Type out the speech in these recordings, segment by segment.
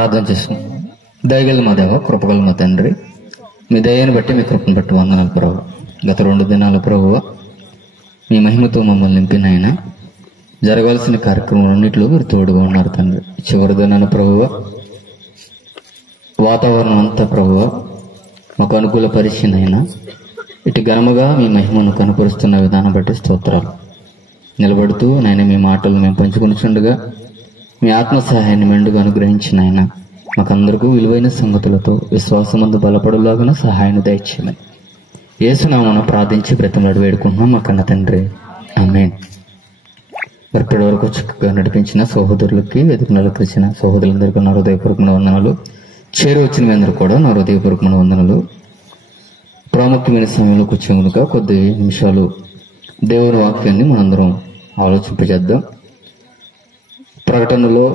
ప్రార్థన చేస్తున్నాం. దయగల మా దేవ, కృపగల మా తండ్రి, మీ దయని బట్టి మీ కృపను బట్టి వందనాలు ప్రభువ. గత 2 దినాల ప్రభువ మీ మహిమతో మమ్మల్ని నింపినాయన. జరగాల్సిన కార్యక్రమాలన్నింటిలో మీరు తోడుగా ఉన్నారు తండ్రి. చివరి దినాన ప్రభువ వాతావరణం అంతా ప్రభువ మాకు అనుకూల పరిస్థితినైనా ఇటు ఘనముగా మీ మహిమను కనపరుస్తున్న విధానం బట్టి స్తోత్రాలు. నిలబడుతూ నాయన మీ మాటలు మేము పంచుకొనిచుండగా మీ ఆత్మ సహాయాన్ని మెండుగా అనుగ్రహించిన ఆయన మాకందరికీ విలువైన సంగతులతో విశ్వాసమందు బలపడులాగా సహాయాన్ని దయచేయమని యేసునామమున ప్రార్థించి బ్రతిమలాడి వేడుకుంటున్నాం మా కన్న తండ్రి, ఆమేన్. ఇప్పటి వరకు చక్కగా నడిపించిన సహోదరులకి, వేదికలకు వచ్చిన సహోదరులందరికీ నా హృదయపూర్వకమైన వందనాలు. చేరువచ్చిన మీ అందరూ కూడా నా హృదయపూర్వకమైన వందనాలు. ప్రాముఖ్యమైన సమయంలో కూర్చో కనుక కొద్ది నిమిషాలు దేవుని వాక్యాన్ని మనందరం ఆలోచింపజేద్దాం. ప్రకటనలో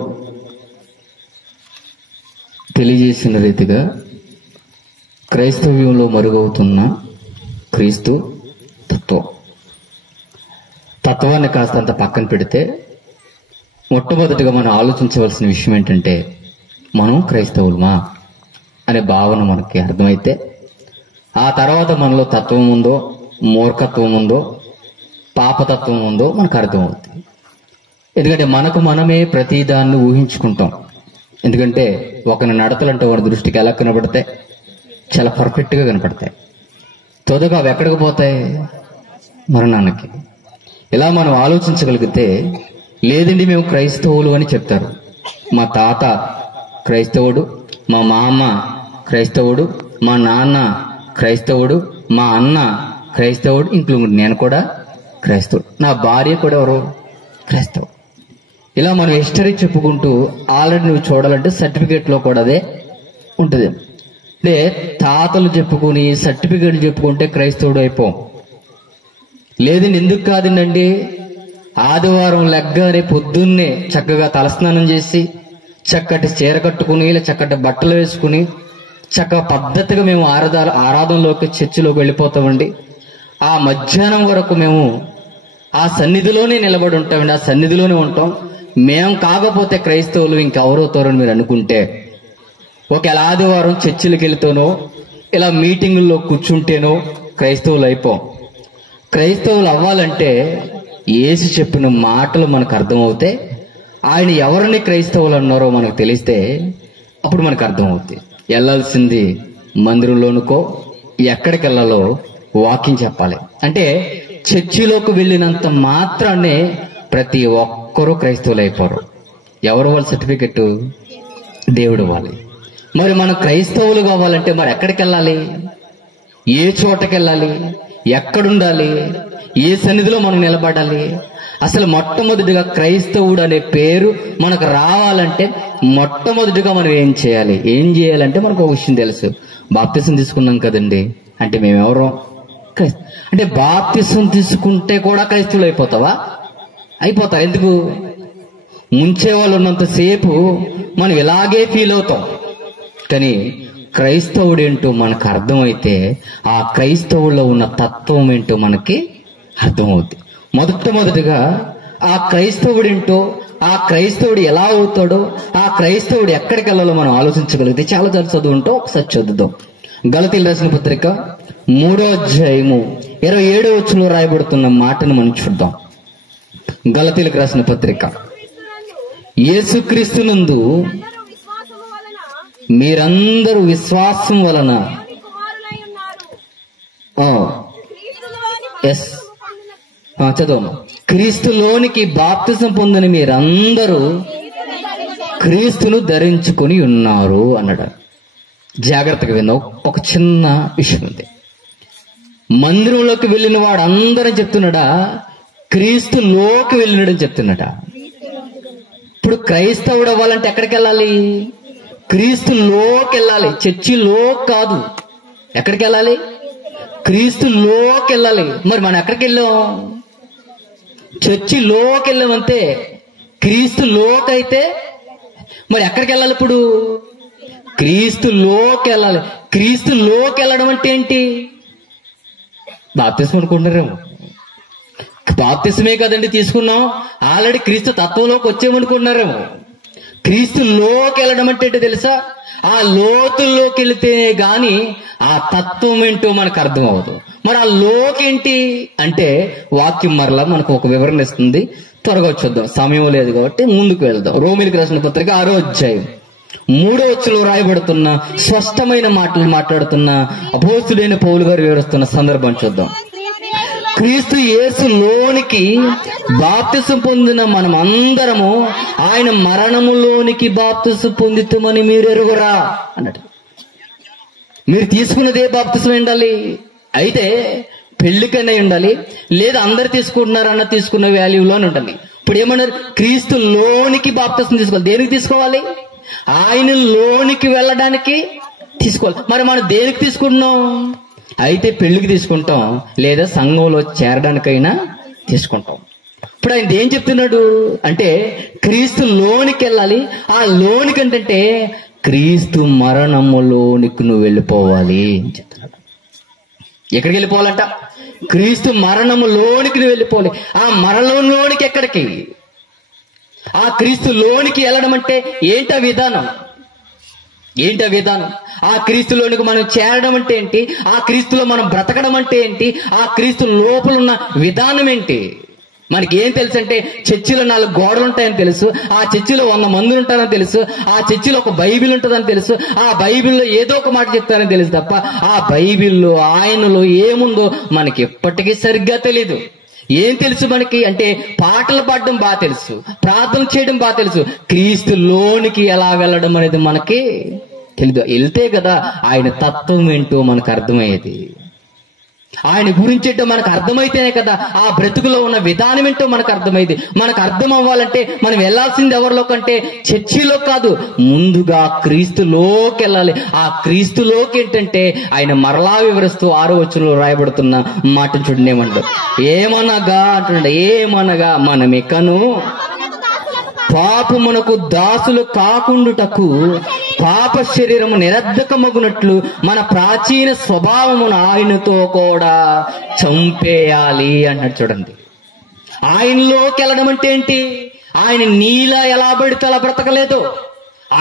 తెలియజేసిన రీతిగా క్రైస్తవ్యంలో మరుగవుతున్న క్రీస్తు తత్వాన్ని కాస్తంత పక్కన పెడితే మొట్టమొదటిగా మనం ఆలోచించవలసిన విషయం ఏంటంటే, మనం క్రైస్తవులమా అనే భావన మనకి అర్థమైతే ఆ తర్వాత మనలో తత్వం ఉందో, మూర్ఖత్వం ఉందో, పాపతత్వం ఉందో మనకు అర్థమవుతుంది. ఎందుకంటే మనకు మనమే ప్రతిదాన్ని ఊహించుకుంటాం. ఎందుకంటే ఒకరి నడతలు అంటే వాడి దృష్టికి ఎలా కనబడతాయి? చాలా పర్ఫెక్ట్గా కనపడతాయి. తొదగా అవి ఎక్కడికి పోతాయి? మరణానికి. ఇలా మనం ఆలోచించగలిగితే, లేదండి మేము క్రైస్తవులు అని చెప్తారు. మా తాత క్రైస్తవుడు, మా మామ క్రైస్తవుడు, మా నాన్న క్రైస్తవుడు, మా అన్న క్రైస్తవుడు, ఇంక్లూడ్ నేను కూడా క్రైస్తవుడు, నా భార్య కూడా ఎవరు క్రైస్తవుడు. ఇలా మనం హిస్టరీ చెప్పుకుంటూ ఆల్రెడీ నువ్వు చూడాలంటే సర్టిఫికేట్లో కూడా అదే ఉంటుంది. అంటే తాతలు చెప్పుకుని సర్టిఫికేట్లు చెప్పుకుంటే క్రైస్తవుడు అయిపోం. లేదండి ఎందుకు కాదండి, ఆదివారం లెగ్గానే పొద్దున్నే చక్కగా తలస్నానం చేసి చక్కటి చీర కట్టుకుని ఇలా చక్కటి బట్టలు వేసుకుని చక్కగా పద్ధతిగా మేము ఆరాధనలోకి చర్చిలోకి వెళ్ళిపోతామండి. ఆ మధ్యాహ్నం వరకు మేము ఆ సన్నిధిలోనే నిలబడి ఉంటామండి, ఆ సన్నిధిలోనే ఉంటాం. మేము కాకపోతే క్రైస్తవులు ఇంకెవరవుతారని మీరు అనుకుంటే, ఒకవేళ ఆదివారం చర్చిలకు వెళ్తానో ఇలా మీటింగుల్లో కూర్చుంటేనో క్రైస్తవులు అయిపోం. క్రైస్తవులు అవ్వాలంటే యేసు చెప్పిన మాటలు మనకు అర్థమవుతే, ఆయన ఎవరిని క్రైస్తవులు అన్నారో మనకు తెలిస్తే అప్పుడు మనకు అర్థమవుతుంది. వెళ్ళాల్సింది మందిరంలోనుకో, ఎక్కడికి వెళ్ళాలో వాకింగ్ చెప్పాలి. అంటే చర్చిలోకి వెళ్ళినంత మాత్రాన్నే ప్రతి ఒక్కరూ క్రైస్తవులు అయిపోరు. ఎవరు వాళ్ళ సర్టిఫికెట్? దేవుడు వాళ్ళు. మరి మనం క్రైస్తవులు కావాలంటే మరి ఎక్కడికి వెళ్ళాలి? ఏ చోటకి వెళ్ళాలి? ఎక్కడుండాలి? ఏ సన్నిధిలో మనం నిలబడాలి? అసలు మొట్టమొదటిగా క్రైస్తవుడు అనే పేరు మనకు రావాలంటే మొట్టమొదటిగా మనం ఏం చేయాలంటే మనకు ఒక విషయం తెలుసు. బాప్తిసం తీసుకున్నాం కదండి, అంటే మేమెవరం? అంటే బాప్తిసం తీసుకుంటే కూడా క్రైస్తవులు అయిపోతావా? అయిపోతారు. ఎందుకు? ముంచే వాళ్ళు ఉన్నంతసేపు మనం ఇలాగే ఫీల్ అవుతాం. కానీ క్రైస్తవుడు ఏంటో మనకు అర్థమైతే ఆ క్రైస్తవుల్లో ఉన్న తత్వం ఏంటో మనకి అర్థమవుతుంది. మొదటగా ఆ క్రైస్తవుడు ఏంటో, ఆ క్రైస్తవుడు ఎలా అవుతాడో, ఆ క్రైస్తవుడు ఎక్కడికి వెళ్ళాలో మనం ఆలోచించగలిగితే చాలా చదువుంటాం. ఒకసారి చదువుదాం. గలతీయులకు రాసిన పత్రిక 3వ అధ్యాయము 27వ వచనంలో రాయబడుతున్న మాటను మనం చూద్దాం. గలతీయులకు రాసిన పత్రిక, యేసుక్రీస్తునందు మీరందరూ విశ్వాసం వలన చదువు, క్రీస్తులోనికి బాప్తిసం పొందిన మీరందరూ క్రీస్తును ధరించుకొని ఉన్నారు అన్నాడు. జాగ్రత్తగా విన్నావు. ఒక చిన్న విషయం ఉంది. మందిరంలోకి వెళ్ళిన వాడు అందరూ చెప్తున్నాడా? క్రీస్తులోకి వెళ్ళినాడని చెప్తున్నాడా? ఇప్పుడు క్రైస్తవుడు అవ్వాలంటే ఎక్కడికి వెళ్ళాలి? క్రీస్తులోకి వెళ్ళాలి, చర్చిలో కాదు. ఎక్కడికి వెళ్ళాలి? క్రీస్తులోకి వెళ్ళాలి. మరి మనం ఎక్కడికి వెళ్ళాం? చర్చిలోకి వెళ్ళామంతే. క్రీస్తులోకి అయితే మరి ఎక్కడికి వెళ్ళాలి? ఇప్పుడు క్రీస్తులోకి వెళ్ళాలి. క్రీస్తులోకి వెళ్ళడం అంటే ఏంటి? బాప్తిసం అనుకుంటున్నారేమో. బాప్తిసమే కదండి తీసుకున్నాం, ఆల్రెడీ క్రీస్తు తత్వంలోకి వచ్చేమనుకుంటున్నారేమో. క్రీస్తులోకి వెళ్ళడం అంటే ఏంటో తెలుసా? ఆ లోతుల్లోకి వెళితేనే గాని ఆ తత్వం ఏంటో మనకు అర్థం అవ్వదు. మరి ఆ లోకేంటి అంటే వాక్యం మరలా మనకు ఒక వివరణ ఇస్తుంది. త్వరగా చూద్దాం, సమయం లేదు కాబట్టి ముందుకు వెళ్దాం. రోమీయులకు రాసిన పత్రిక 6వ అధ్యాయం 3వ వచనంలో రాయబడుతున్న స్పష్టమైన మాటలు మాట్లాడుతున్న అపోస్తుడైన పౌలు గారు వివరిస్తున్న సందర్భం చూద్దాం. క్రీస్తు యేసులోనికి బాప్తిసం పొందిన మనం అందరము ఆయన మరణములోనికి బాప్తిసం పొందితమని మీరు ఎరుగురా అన్నట్టు. మీరు తీసుకున్నదే బాప్తిసం ఉండాలి. అయితే పెళ్లికైనా ఉండాలి, లేదా అందరు తీసుకుంటున్నారన్న తీసుకున్న వాల్యూలోనే ఉండాలి. ఇప్పుడు ఏమన్నారు? క్రీస్తు లోనికి బాప్తిసం తీసుకోవాలి. దేనికి తీసుకోవాలి? ఆయన లోనికి వెళ్ళడానికి తీసుకోవాలి. మరి మనం దేనికి తీసుకుంటున్నాం? అయితే పెళ్లికి తీసుకుంటాం, లేదా సంఘంలో చేరడానికైనా తీసుకుంటాం. ఇప్పుడు ఆయన ఏం చెప్తున్నాడు అంటే క్రీస్తు లోనికి వెళ్ళాలి. ఆ లోనికి అంటే క్రీస్తు మరణములోనికి నువ్వు వెళ్ళిపోవాలి అని చెప్తున్నాడు. ఎక్కడికి వెళ్ళిపోవాలంట? క్రీస్తు మరణములోనికి నువ్వు వెళ్ళిపోవాలి. ఆ మరణంలోనికి ఎక్కడికి? ఆ క్రీస్తు లోనికి వెళ్ళడం అంటే ఏంటా విధానం? ఏంటా విధానం? ఆ క్రీస్తులోనికి మనం చేరడం అంటే ఏంటి? ఆ క్రీస్తులో మనం బ్రతకడం అంటే ఏంటి? ఆ క్రీస్తు లోపల ఉన్న విధానం ఏంటి? మనకి ఏం తెలుసు అంటే చర్చిలో 4 గోడలు ఉంటాయని తెలుసు, ఆ చర్చిలో 100 మంది ఉంటారని తెలుసు, ఆ చర్చిలో ఒక బైబిల్ ఉంటుందని తెలుసు, ఆ బైబిల్లో ఏదో ఒక మాట చెప్తారని తెలుసు తప్ప ఆ బైబిల్లో ఆయనలో ఏముందో మనకి ఎప్పటికీ సరిగ్గా తెలీదు. ఏం తెలుసు మనకి అంటే పాటలు పాడడం బాగా తెలుసు, ప్రార్థన చేయడం బాగా తెలుసు, క్రీస్తులోనికి ఎలా వెళ్ళడం అనేది మనకి తెలీదు. వెళ్తే కదా ఆయన తత్వం ఏంటో మనకు అర్థమయ్యేది. ఆయన గురించి ఏంటో మనకు అర్థమైతేనే కదా ఆ బ్రతుకులో ఉన్న విధానం ఏంటో మనకు అర్థమైంది. మనకు అర్థం అవ్వాలంటే మనం వెళ్లాల్సింది ఎవరిలో కంటే చర్చిలో కాదు, ముందుగా క్రీస్తులోకి వెళ్ళాలి. ఆ క్రీస్తులోకి ఏంటంటే ఆయన మరలా వివరిస్తూ 6వ వచనంలో రాయబడుతున్న మాట చూడండి. ఏమంటారు? ఏమనగా అంటున్నాడు, ఏమనగా మనమికను పాపమునకు దాసులు కాకుండుటకు పాప శరీరము నిరర్ధకమగునట్లు మన ప్రాచీన స్వభావమును ఆయనతో కూడా చంపేయాలి అన్నాడు. చూడండి, ఆయనలోకి వెళ్ళడం అంటే ఏంటి? ఆయన నీలా ఎలా పడితే అలా బ్రతకలేదు.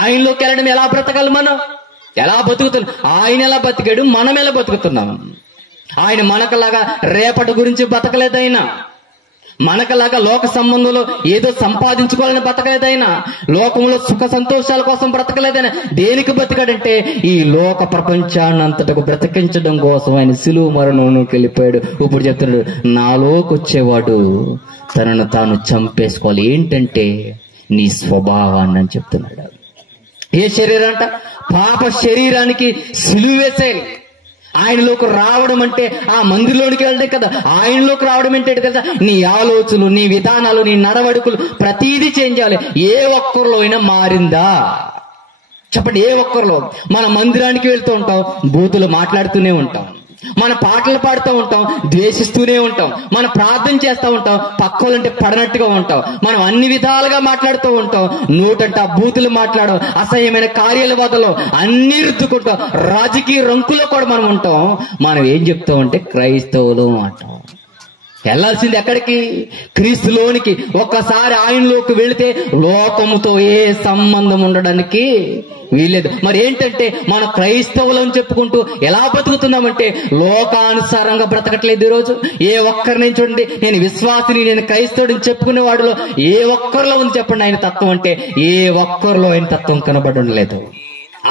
ఆయనలోకి వెళ్ళడం ఎలా బ్రతకాలి? మనం ఎలా బతుకుతున్నాం? ఆయన ఎలా బతికాడు, మనం ఎలా బతుకుతున్నాం? ఆయన మనకలాగా రేపటి గురించి బతకలేదు. ఆయన మనకలాగా లోక సంబంధంలో ఏదో సంపాదించుకోవాలని బ్రతకలేదైనా, లోకంలో సుఖ సంతోషాల కోసం బ్రతకలేదైనా. దేనికి బ్రతికాడంటే ఈ లోక ప్రపంచాన్ని అంతటకు బ్రతికించడం కోసం ఆయన సిలువ మరణంలోకి వెళ్ళిపోయాడు. ఇప్పుడు చెప్తున్నాడు, నాలోకి వచ్చేవాడు తనను తాను చంపేసుకోవాలి. ఏంటంటే నీ స్వభావాన్ని అని చెప్తున్నాడు. ఏ శరీరం అంట? పాప శరీరానికి సిలువ వేసేయాలి. ఆయనలోకి రావడం అంటే ఆ మందిలోనికి వెళ్ళడం కదా. ఆయనలోకి రావడం అంటే తెలుసా? నీ ఆలోచనలు, నీ విధానాలు, నీ నడవడుకులు ప్రతీదీ చేంజ్ చేయాలి. ఏ ఒక్కరిలో అయినా మారిందా చెప్పండి? ఏ ఒక్కరిలో? మన మందిరానికి వెళ్తూ ఉంటాం, బూతులు మాట్లాడుతూనే ఉంటాం, మన పాటలు పాడుతూ ఉంటాం, ద్వేషిస్తూనే ఉంటాం, మనం ప్రార్థన చేస్తూ ఉంటాం, పక్కోలంటే పడనట్టుగా ఉంటాం, మనం అన్ని విధాలుగా మాట్లాడుతూ ఉంటాం, నోటంట బూతులు మాట్లాడడం, అసహ్యమైన కార్యాల వదలో అన్ని రుద్దుకుంటాం, రాజకీయ రంకులో కూడా మనం ఉంటాం. మనం ఏం చెప్తాం అంటే క్రైస్తవులు అంటాం. వెళ్ళాల్సింది ఎక్కడికి? క్రీస్తులోనికి. ఒక్కసారి ఆయనలోకి వెళితే లోకముతో ఏ సంబంధం ఉండడానికి వీలేదు. మరి ఏంటంటే మనం క్రైస్తవులని చెప్పుకుంటూ ఎలా బతుకుతున్నామంటే లోకానుసారంగా బ్రతకట్లేదు. ఈరోజు ఏ ఒక్కరిని చూడండి, నేను విశ్వాసిని, నేను క్రైస్తవుడిని చెప్పుకునే వాడిలో ఏ ఒక్కరిలో ఉంది చెప్పండి ఆయన తత్వం అంటే? ఏ ఒక్కరిలో ఆయన తత్వం కనబడడం లేదు.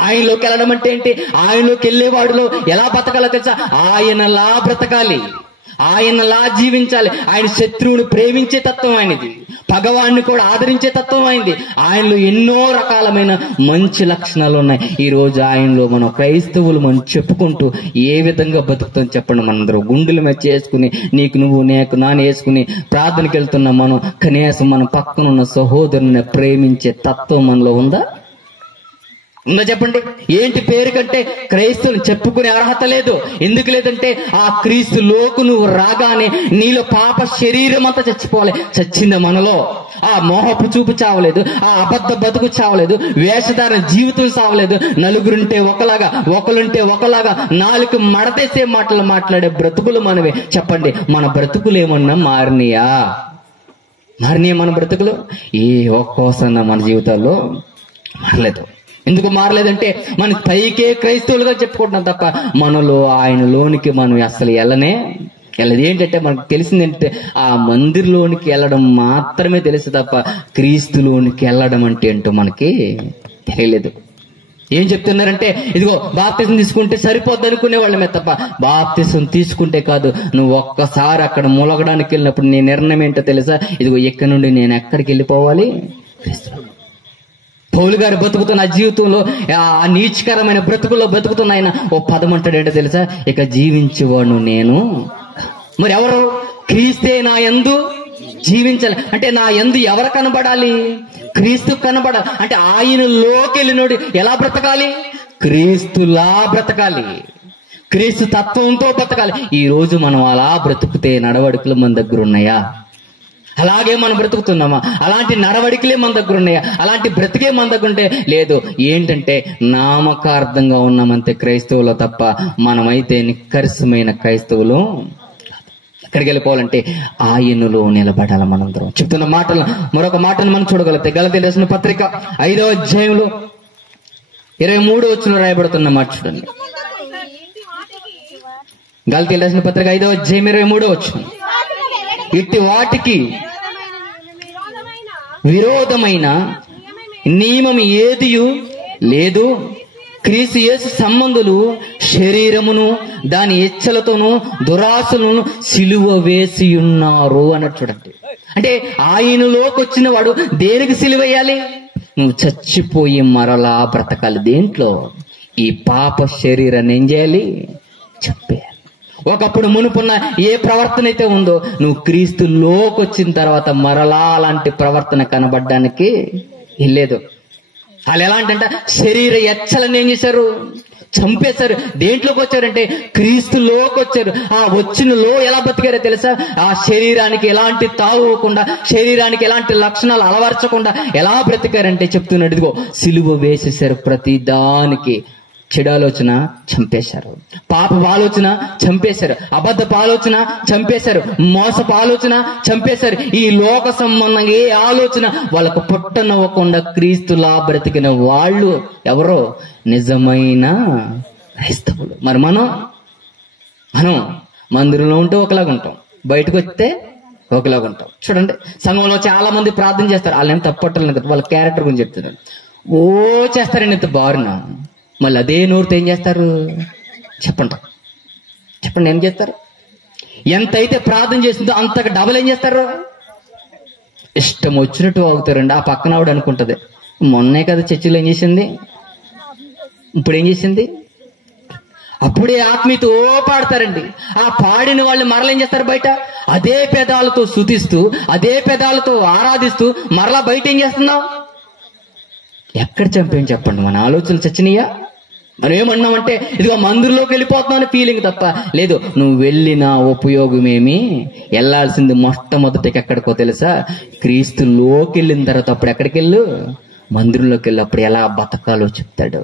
ఆయనలోకి వెళ్ళడం అంటే ఏంటి? ఆయనలోకి వెళ్ళేవాడిలో ఎలా బతకాలో తెలుసా? ఆయనలా బ్రతకాలి, ఆయనలా జీవించాలి. ఆయన శత్రువుని ప్రేమించే తత్వం ఆయనది, పగవాడిని కూడా ఆదరించే తత్వం అయింది. ఆయనలో ఎన్నో రకాలమైన మంచి లక్షణాలు ఉన్నాయి. ఈ రోజు ఆయనలో మనం క్రైస్తవులు మనం చెప్పుకుంటూ ఏ విధంగా బతుకుతాం చెప్పండి? మనందరం గుండెల మీద చేసుకుని నీకు నువ్వు నేకు నాని వేసుకుని ప్రార్థనకి వెళ్తున్నాం. మనం కనీసం మన పక్కనున్న సహోదరుని ప్రేమించే తత్వం మనలో ఉందా? ఉందా చెప్పండి? ఏంటి పేరు కంటే క్రైస్తవుని చెప్పుకునే అర్హత లేదు. ఎందుకు లేదంటే ఆ క్రీస్తులోకి నువ్వు రాగానే నీలో పాప శరీరం అంతా చచ్చిపోవాలి. చచ్చింది మనలో. ఆ మోహపు చూపు చావలేదు, ఆ అబద్ధ బతుకు చావలేదు, వేషధారణ జీవితం చావలేదు. నలుగురుంటే ఒకలాగా, ఒకరుంటే ఒకలాగా, నాలుగు మడతేసే మాటలు మాట్లాడే బ్రతుకులు మనవే. చెప్పండి, మన బ్రతుకులు ఏమన్నా మారినాయా? మన బ్రతుకులు ఏ ఒక్కోసన్న మన జీవితాల్లో మారలేదు. ఎందుకు మారలేదంటే మన పైకే క్రైస్తవులుగా చెప్పుకుంటున్నాం తప్ప మనలో ఆయనలోనికి మనం అసలు వెళ్ళలేదు. ఏంటంటే మనకు తెలిసింది ఏంటంటే ఆ మందిర్లోనికి వెళ్ళడం మాత్రమే తెలుసు తప్ప క్రీస్తులోనికి వెళ్ళడం అంటే ఏంటో మనకి తెలియలేదు. ఏం చెప్తున్నారంటే ఇదిగో బాప్తిసం తీసుకుంటే సరిపోద్ది అనుకునే వాళ్ళమే తప్ప బాప్తిసం తీసుకుంటే కాదు, నువ్వు ఒక్కసారి అక్కడ మూలగడానికి వెళ్ళినప్పుడు నీ నిర్ణయం ఏంటో తెలుసా? ఇదిగో ఇక్కడ నుండి నేను ఎక్కడికి వెళ్ళిపోవాలి? పౌలు గారు బతుకుతున్న జీవితంలో ఆ నీచకరమైన బ్రతుకుల్లో బతుకుతున్న ఆయన ఓ పదం అంటాడు ఏంటో తెలుసా? ఇక జీవించేవాడు నేను. మరి ఎవరు? క్రీస్తే నా యందు జీవించాలి అంటే నా యందు ఎవరు కనబడాలి? క్రీస్తు కనబడాలి. అంటే ఆయనలోకి వెళ్ళినోడు ఎలా బ్రతకాలి? క్రీస్తులా బ్రతకాలి, క్రీస్తు తత్వంతో బ్రతకాలి. ఈ రోజు మనం అలా బ్రతుకుతే నడవడికలు మన దగ్గర ఉన్నాయా? అలాగే మనం బ్రతుకుతున్నామా? అలాంటి నడవడికలే మన దగ్గర ఉన్నాయా? అలాంటి బ్రతికే మన దగ్గర ఉంటే లేదు. ఏంటంటే నామకార్థంగా ఉన్నామంతే క్రైస్తవులు తప్ప మనమైతే నిక్కర్షమైన క్రైస్తవులు. ఎక్కడికి వెళ్ళిపోవాలంటే ఆయనలో నిలబడాలి. మనందరం చెప్తున్న మాటలు మరొక మాటను మనం చూడగలిగితే గలతీయులకు రాసిన పత్రిక 5వ అధ్యాయంలో 23వ వచనంలో రాయబడుతున్న మాట చూడండి. గలతీయులకు రాసిన పత్రిక 5వ అధ్యాయం 23వ వచనం. ఇట్టి వాటికి విరోధమైన నియమం ఏదియు లేదు, క్రీస్తు యేసు సంబంధులు శరీరమును దాని ఇచ్చలతోనూ దురాశలను సిలువ వేసి ఉన్నారు అన్నట్టు చూడండి. అంటే ఆయనలోకి వచ్చిన వాడు దేనికి సిలువేయాలి? నువ్వు చచ్చిపోయి మరలా బ్రతకాలి. దేంట్లో? ఈ పాప శరీరాన్ని ఏం చేయాలి? చంపేయాలి. ఒకప్పుడు మునుపున్న ఏ ప్రవర్తన అయితే ఉందో నువ్వు క్రీస్తులోకి వచ్చిన తర్వాత మరలా అలాంటి ప్రవర్తన కనబడడానికి లేదు. వాళ్ళు ఎలాంటి శరీర ఎచ్చలని ఏం చేశారు? చంపేశారు. దేంట్లోకి వచ్చారంటే క్రీస్తులోకి వచ్చారు. ఆ వచ్చినలో ఎలా బతికారో తెలుసా? ఆ శరీరానికి ఎలాంటి తావుకుండా, శరీరానికి ఎలాంటి లక్షణాలు అలవర్చకుండా ఎలా బ్రతికారంటే చెప్తున్నాడు. ఇదిగో సిలువ వేసేశారు. ప్రతి దానికి చెడు ఆలోచన చంపేశారు, పాపపు ఆలోచన చంపేశారు, అబద్ధపు ఆలోచన చంపేశారు, మోసపు ఆలోచన చంపేశారు. ఈ లోక సంబంధంగా ఏ ఆలోచన వాళ్ళకు పుట్టనవ్వకుండా క్రీస్తులా బ్రతికిన వాళ్ళు ఎవరో? నిజమైన క్రైస్తవులు. మరి మనం మందిరంలో ఉంటే ఒకలాగా ఉంటాం, బయటకు వస్తే ఒకలాగా ఉంటాం. చూడండి, సంఘంలో చాలా మంది ప్రార్థన చేస్తారు. వాళ్ళేం తప్పట్టలేదు కదా, వాళ్ళ క్యారెక్టర్ గురించి చెప్తున్నారు. ఓ చేస్తారండి ఇంత బారున. మళ్ళీ అదే నోరుతో ఏం చేస్తారు? చెప్పండి ఏం చేస్తారు? ఎంతైతే ప్రార్థన చేసిందో అంతకు డబల్ ఏం చేస్తారు? ఇష్టం వచ్చినట్టు అవుతారండి. ఆ పక్కన ఆవిడ అనుకుంటది, మొన్నే కదా చర్చిలో ఏం చేసింది, ఇప్పుడు ఏం చేసింది? అప్పుడే ఆత్మీయతో పాడతారండి. ఆ పాడిన వాళ్ళు మరలా ఏం చేస్తారు? బయట అదే పెదాలతో స్తుతిస్తూ, అదే పెదాలతో ఆరాధిస్తూ మరలా బయట ఏం చేస్తున్నావు? ఎక్కడ చంపేం చెప్పండి? మన ఆలోచనలు చచ్చినాయా? మనం ఏమన్నామంటే ఇదిగో మందిరంలోకి వెళ్ళిపోతున్నావు అనే ఫీలింగ్ తప్ప లేదు. నువ్వు వెళ్ళిన ఉపయోగమేమి? వెళ్ళాల్సింది మొట్టమొదటికి ఎక్కడికో తెలుసా? క్రీస్తులోకి వెళ్ళిన తర్వాత అప్పుడు ఎక్కడికి వెళ్ళు? మందిరంలోకి వెళ్ళి అప్పుడు ఎలా బతకాలో చెప్తాడు.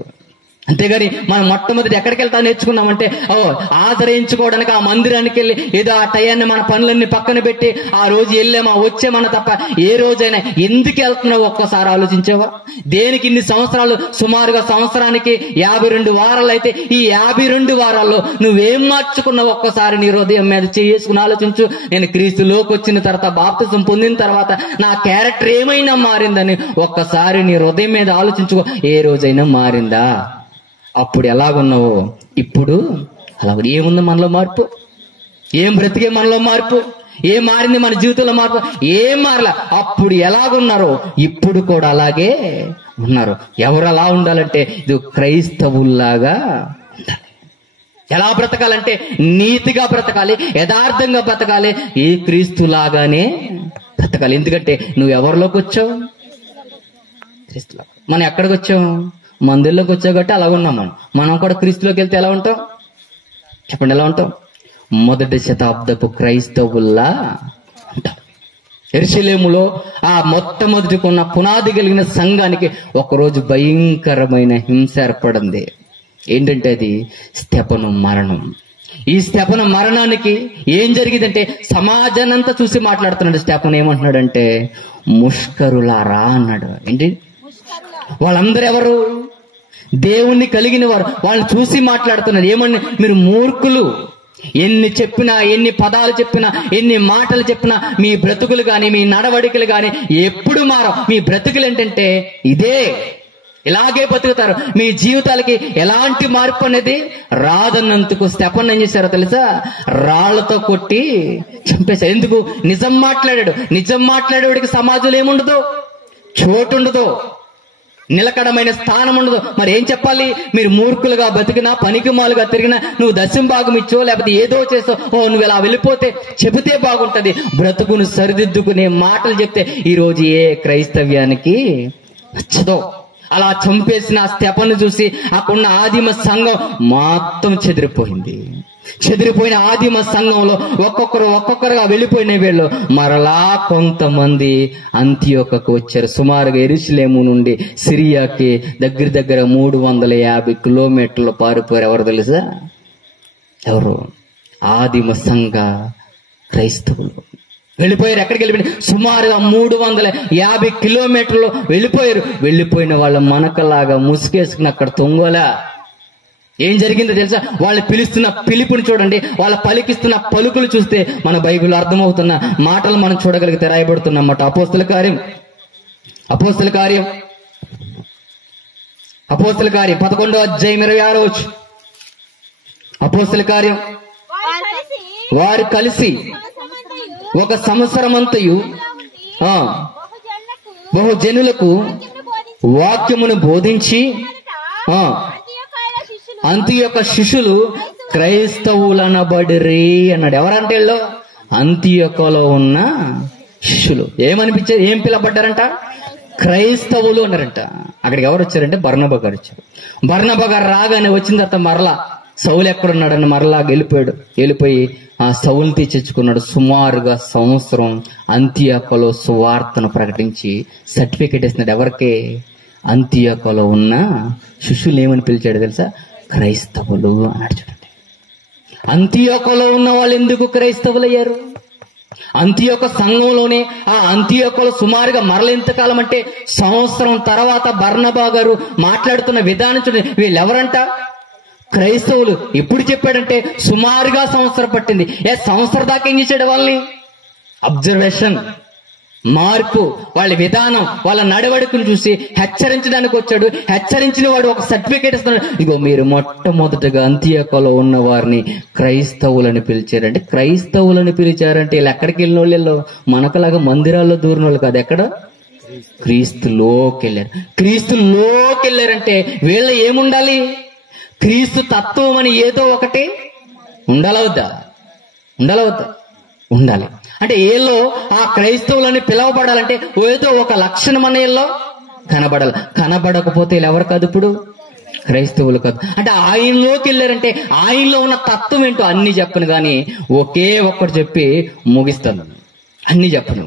అంతేగాని మనం మొట్టమొదటి ఎక్కడికి వెళ్తా నేర్చుకున్నామంటే ఆదరించుకోవడానికి ఆ మందిరానికి వెళ్ళి ఏదో ఆ టయాన్ని మన పనులన్నీ పక్కన పెట్టి ఆ రోజు వెళ్ళామా వచ్చామన్నా తప్ప ఏ రోజైనా ఎందుకు వెళ్తున్నావు ఒక్కసారి ఆలోచించావా? దేనికి ఇన్ని సంవత్సరాలు? సుమారుగా సంవత్సరానికి 52 వారాలు అయితే ఈ 52 వారాల్లో నువ్వేం మార్చుకున్నావు? ఒక్కసారి నీ హృదయం మీద చేసుకుని ఆలోచించు. నేను క్రీస్తులోకి వచ్చిన తర్వాత, బాప్తిసం పొందిన తర్వాత నా క్యారెక్టర్ ఏమైనా మారిందని ఒక్కసారి నీ హృదయం మీద ఆలోచించుకో. ఏ రోజైనా మారిందా? అప్పుడు ఎలాగున్నావో ఇప్పుడు అలా. ఏముంది మనలో మార్పు? ఏం బ్రతికే మనలో మార్పు? ఏం మారింది మన జీవితంలో మార్పు? ఏం మారలా. అప్పుడు ఎలాగున్నారో ఇప్పుడు కూడా అలాగే ఉన్నారు. ఎవరు అలా ఉండాలంటే ఇది క్రైస్తవుల్లాగా ఉండాలి. ఎలా బ్రతకాలంటే నీతిగా బ్రతకాలి, యథార్థంగా బ్రతకాలి, ఏ క్రీస్తులాగానే బ్రతకాలి. ఎందుకంటే నువ్వు ఎవరిలోకి వచ్చావు? క్రీస్తులా. మనం ఎక్కడికి వచ్చావు? మందిర్లోకి వచ్చావు కాబట్టి అలా ఉన్నాం. మనం కూడా క్రీస్తులోకి వెళ్తే ఎలా ఉంటాం? చెప్పండి, ఎలా ఉంటాం? మొదటి శతాబ్దపు క్రైస్తవుల్లా ఉంటాం. యెరూషలేములో ఆ మొట్టమొదటికి ఉన్న పునాది కలిగిన సంఘానికి ఒకరోజు భయంకరమైన హింస ఏర్పడింది. ఏంటంటే అది స్తెఫను మరణం. ఈ స్తెఫను మరణానికి ఏం జరిగిందంటే సమాజాన్ని అంతా చూసి మాట్లాడుతున్నాడు. స్తెఫను ఏమంటున్నాడంటే ముష్కరులారా అన్నాడు. ఏంటి? వాళ్ళందరూ ఎవరు? దేవుణ్ణి కలిగిన వారు. వాళ్ళని చూసి మాట్లాడుతున్నారు. ఏమని? మీరు మూర్ఖులు. ఎన్ని చెప్పినా, ఎన్ని పదాలు చెప్పినా, ఎన్ని మాటలు చెప్పినా మీ బ్రతుకులు కానీ, మీ నడవడికలు కానీ ఎప్పుడు మారవు. మీ బ్రతుకులు ఏంటంటే ఇదే, ఇలాగే బతుకుతారు. మీ జీవితాలకి ఎలాంటి మార్పు అనేది రాదన్నందుకు స్టెఫన్ ఏం చేశారో తెలుసా? రాళ్లతో కొట్టి చంపేశారు. ఎందుకు? నిజం మాట్లాడాడు. నిజం మాట్లాడేవాడికి సమాజంలో ఏముండదు? చోటు ఉండదు, నిలకడమైన స్థానం ఉండదు. మరి ఏం చెప్పాలి? మీరు మూర్ఖులుగా బతికినా, పనికిమాలుగా తిరిగినా, నువ్వు దశంభాగం ఇచ్చో లేకపోతే ఏదో చేసో, నువ్వు ఇలా వెళ్ళిపోతే చెబితే బాగుంటది. బ్రతుకును సరిదిద్దుకునే మాటలు చెప్తే ఈరోజు ఏ క్రైస్తవ్యానికి నచ్చదో. అలా చంపేసిన స్టెఫను చూసి అక్కడున్న ఆదిమ సంఘం మొత్తం చెదిరిపోయింది. చెదిరిపోయిన ఆదిమ సంఘంలో ఒక్కొక్కరుగా వెళ్ళిపోయిన వీళ్ళు మరలా కొంతమంది అంతియోకకు వచ్చారు. సుమారుగా యెరూషలేము నుండి సిరియాకి దగ్గర 350 కిలోమీటర్లు పారిపోయారు. ఎవరు తెలుసా? ఎవరు? ఆదిమ సంఘ క్రైస్తవులు వెళ్ళిపోయారు. ఎక్కడికి వెళ్ళిపోయారు? సుమారుగా 350 కిలోమీటర్లు వెళ్ళిపోయారు. వెళ్ళిపోయిన వాళ్ళు మనకలాగా ముసుగేసుకుని అక్కడ తొంగోలా. ఏం జరిగిందో తెలుసా? వాళ్ళు పిలుస్తున్న పిలుపుని చూడండి, వాళ్ళ పలికిస్తున్న పలుకులు చూస్తే మన బైబిల్ అర్థమవుతున్న మాటలు మనం చూడగలిగితే రాయబడుతున్నమాట. అపోస్తల కార్యం 11వ అధ్యాయం 26వ. అపోస్తల కార్యం. వారు కలిసి ఒక సంవత్సరమంతయు బహుజనులకు వాక్యమును బోధించి అంతియొక శిష్యులు క్రైస్తవులనబడిరి అన్నాడు. ఎవరంటే వీళ్ళు? అంతియొకలో ఉన్న శిష్యులు. ఏమనిపించారు? ఏం పిలబడ్డారంట? క్రైస్తవులు అన్నారంట. అక్కడికి ఎవరు వచ్చారంటే బర్నబా గారు వచ్చారు. బర్నబా గారు రాగానే వచ్చిన తర్వాత మరలా సౌలు ఎక్కడున్నాడని మరలా వెళ్ళిపోయి ఆ సౌలు తెచ్చుకున్నాడు. సుమారుగా సంవత్సరం అంతియోకలో సువార్తను ప్రకటించి సర్టిఫికేట్ ఇస్తున్నాడు. ఎవరికి? అంతియోకలో ఉన్న శిష్యులు ఏమని పిలిచాడు తెలుసా? క్రైస్తవులు అన్నాడు. చూడండి, అంతియోకలో ఉన్న వాళ్ళు ఎందుకు క్రైస్తవులు అయ్యారు? అంతియోక సంఘంలోనే ఆ అంతియోకలో సుమారుగా మరల ఎంతకాలం అంటే సంవత్సరం తర్వాత బర్నబా గారు మాట్లాడుతున్న విధానం చూడండి. వీళ్ళెవరంట? క్రైస్తవులు. ఎప్పుడు చెప్పాడంటే సుమారుగా సంవత్సరం పట్టింది. సంవత్సరం దాకా ఏం చేశాడు? వాళ్ళని అబ్జర్వేషన్, మార్పు, వాళ్ళ విధానం, వాళ్ళ నడవడికను చూసి హెచ్చరించడానికి వచ్చాడు. హెచ్చరించిన వాడు ఒక సర్టిఫికేట్ ఇస్తున్నాడు. ఇగో మీరు మొట్టమొదటిగా అంతియోకలో ఉన్న వారిని క్రైస్తవులని పిలిచారంటే, క్రైస్తవులని పిలిచారంటే వీళ్ళు ఎక్కడికి వెళ్ళిన వాళ్ళు? మనకలాగా మందిరాల్లో దూరిన వాళ్ళు కాదు. ఎక్కడ? క్రీస్తులోకి వెళ్ళారు. క్రీస్తులోకి వెళ్ళారంటే వీళ్ళ ఏముండాలి? క్రీస్తు తత్వం అని ఏదో ఒకటి ఉండాలవద్దా? ఉండాలి. అంటే ఏలో ఆ క్రైస్తవులని పిలవబడాలంటే ఏదో ఒక లక్షణం అనే ఏలో కనబడాలి. కనబడకపోతే ఎవరు కాదు? ఇప్పుడు క్రైస్తవులు కాదు. అంటే ఆయనలోకి వెళ్ళారంటే ఆయనలో ఉన్న తత్వం ఏంటో అన్ని చెప్పను కానీ ఒకే ఒక్కటి చెప్పి ముగిస్తాను. అన్ని చెప్పను.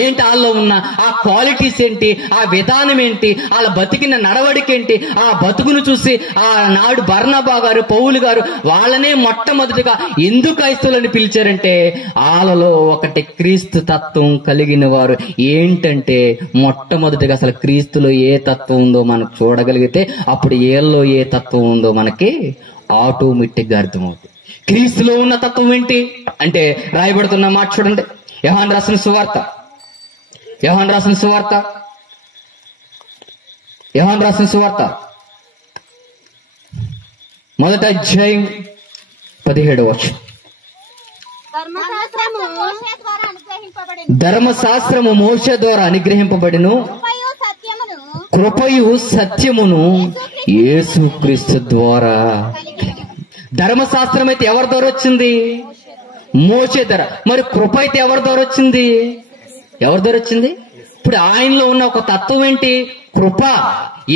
ఏంటి వాళ్ళలో ఉన్న ఆ క్వాలిటీస్ ఏంటి, ఆ విధానం ఏంటి, వాళ్ళ బతికిన నడవడిక ఏంటి, ఆ బతుకును చూసి ఆ నాడు బర్నబా గారు, పౌలు గారు వాళ్ళనే మొట్టమొదటిగా ఎందుకు క్రైస్తవులని పిలిచారంటే వాళ్ళలో ఒకటి క్రీస్తు తత్వం కలిగిన వారు. ఏంటంటే మొట్టమొదటిగా అసలు క్రీస్తులో ఏ తత్వం ఉందో మనకు చూడగలిగితే అప్పుడు ఏళ్ళలో ఏ తత్వం ఉందో మనకి ఆటోమేటిక్ గా అర్థమవుతుంది. క్రీస్తులో ఉన్న తత్వం ఏంటి అంటే రాయబడుతున్న మాట చూడండి. యోహాను రాసిన సువార్త 1వ అధ్యాయం 17వ వచనం. ధర్మశాస్త్రము మోషే ద్వారా అనుగ్రహింపబడిను, కృపయు సత్యమును యేసుక్రీస్తు ద్వారా. ధర్మశాస్త్రం అయితే ఎవరి ద్వారా వచ్చింది? మోషే ద్వారా. మరి కృప అయితే ఎవరి ద్వారా వచ్చింది? ఇప్పుడు ఆయనలో ఉన్న ఒక తత్వం ఏంటి? కృప.